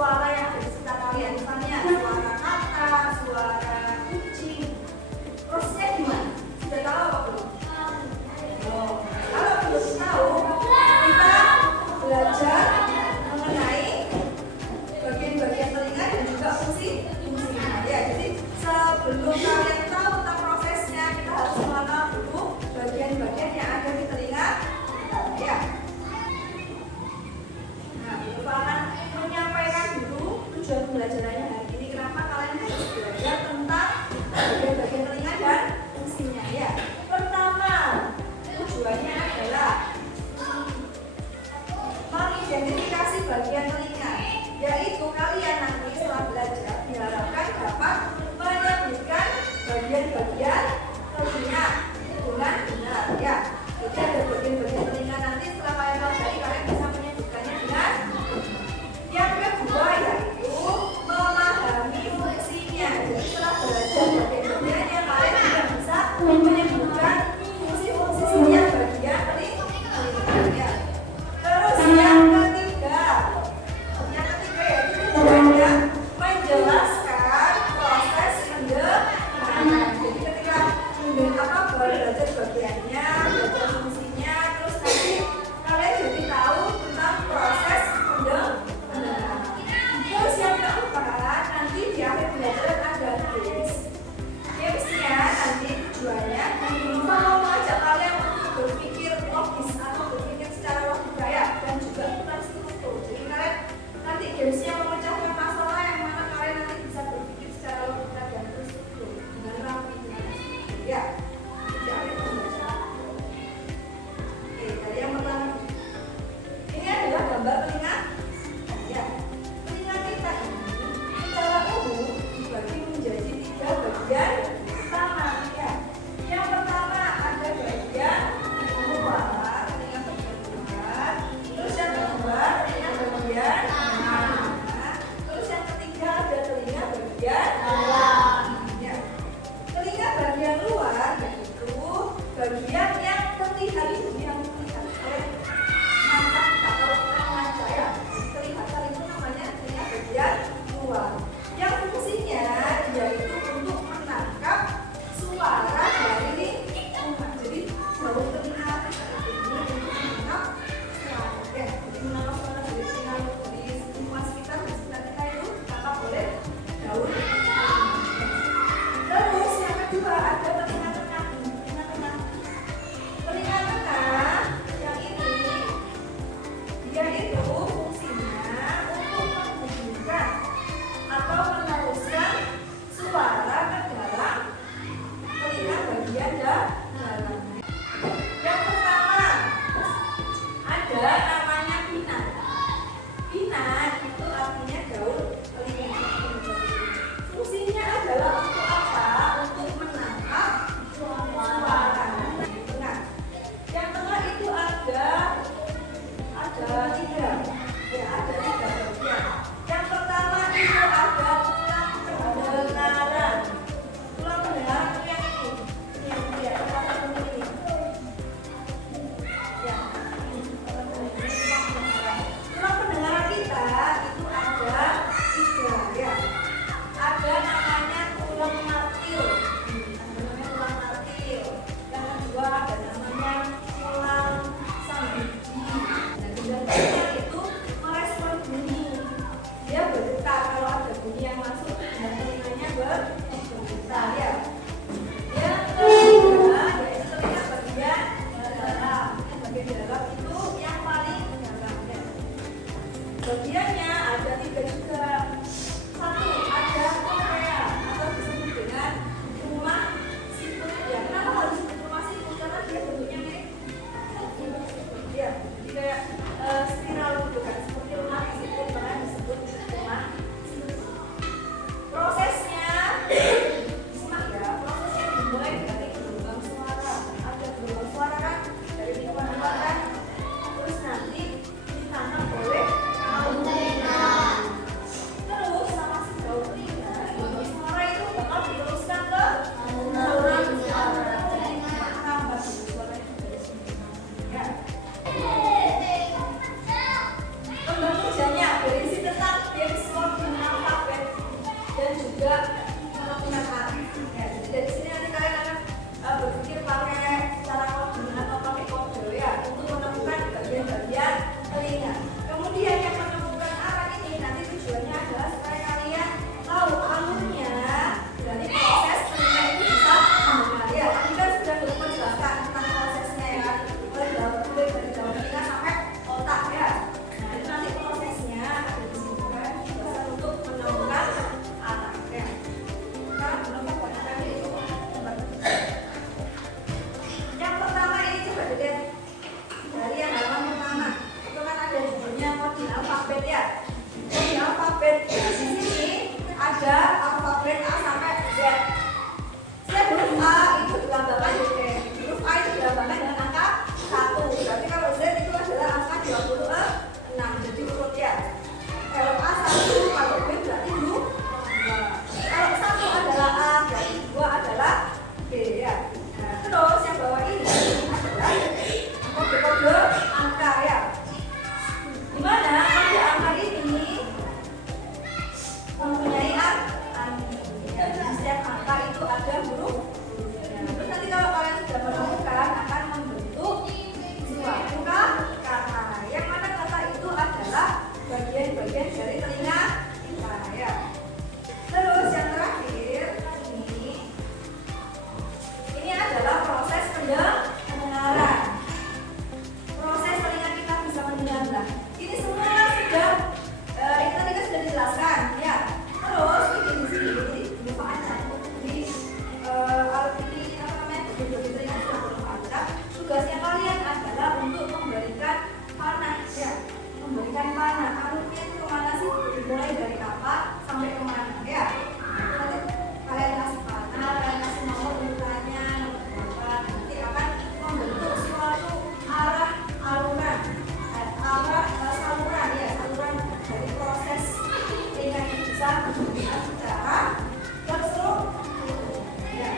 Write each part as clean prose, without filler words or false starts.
Suara yang ada di sekitar kalian, misalnya suara kata, suara sampai kemana ya. Nanti kalian kasih panah, kalian kasih nomor urutannya, nomor berapa, nanti akan membentuk suatu arah aluran, saluran ya, saluran dari proses sehingga bisa menggunakan secara terstruktur ya.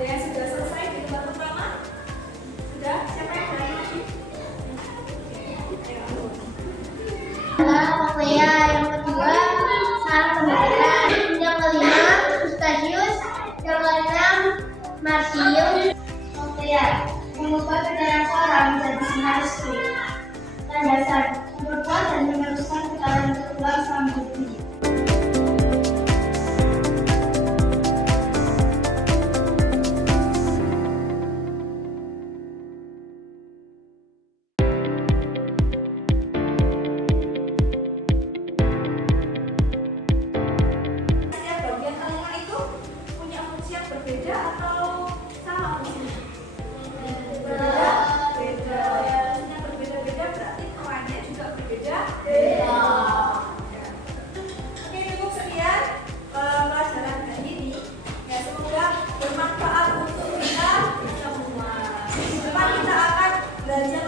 Ada yang sudah selesai di tempat pertama? Sudah? Siapa yang lain lagi? Pokoknya yang kedua sarang pembelajaran, yang kelima stasiun, yang keenam marsium. Pokoknya mengubah pikiran seorang menjadi sinar listrik. Dan dasar memperkuat dan meneruskan putaran berulang selama hidupnya. Setiap bagian tanaman itu punya fungsi yang berbeda atau sama fungsinya? Berbeda. Beda. Ya, fungsinya berbeda-beda berarti perannya juga berbeda. Beda. Ya. Oke, cukup sekian pelajaran hari ini. Ya, semoga bermanfaat untuk kita semua. Depan kita akan belajar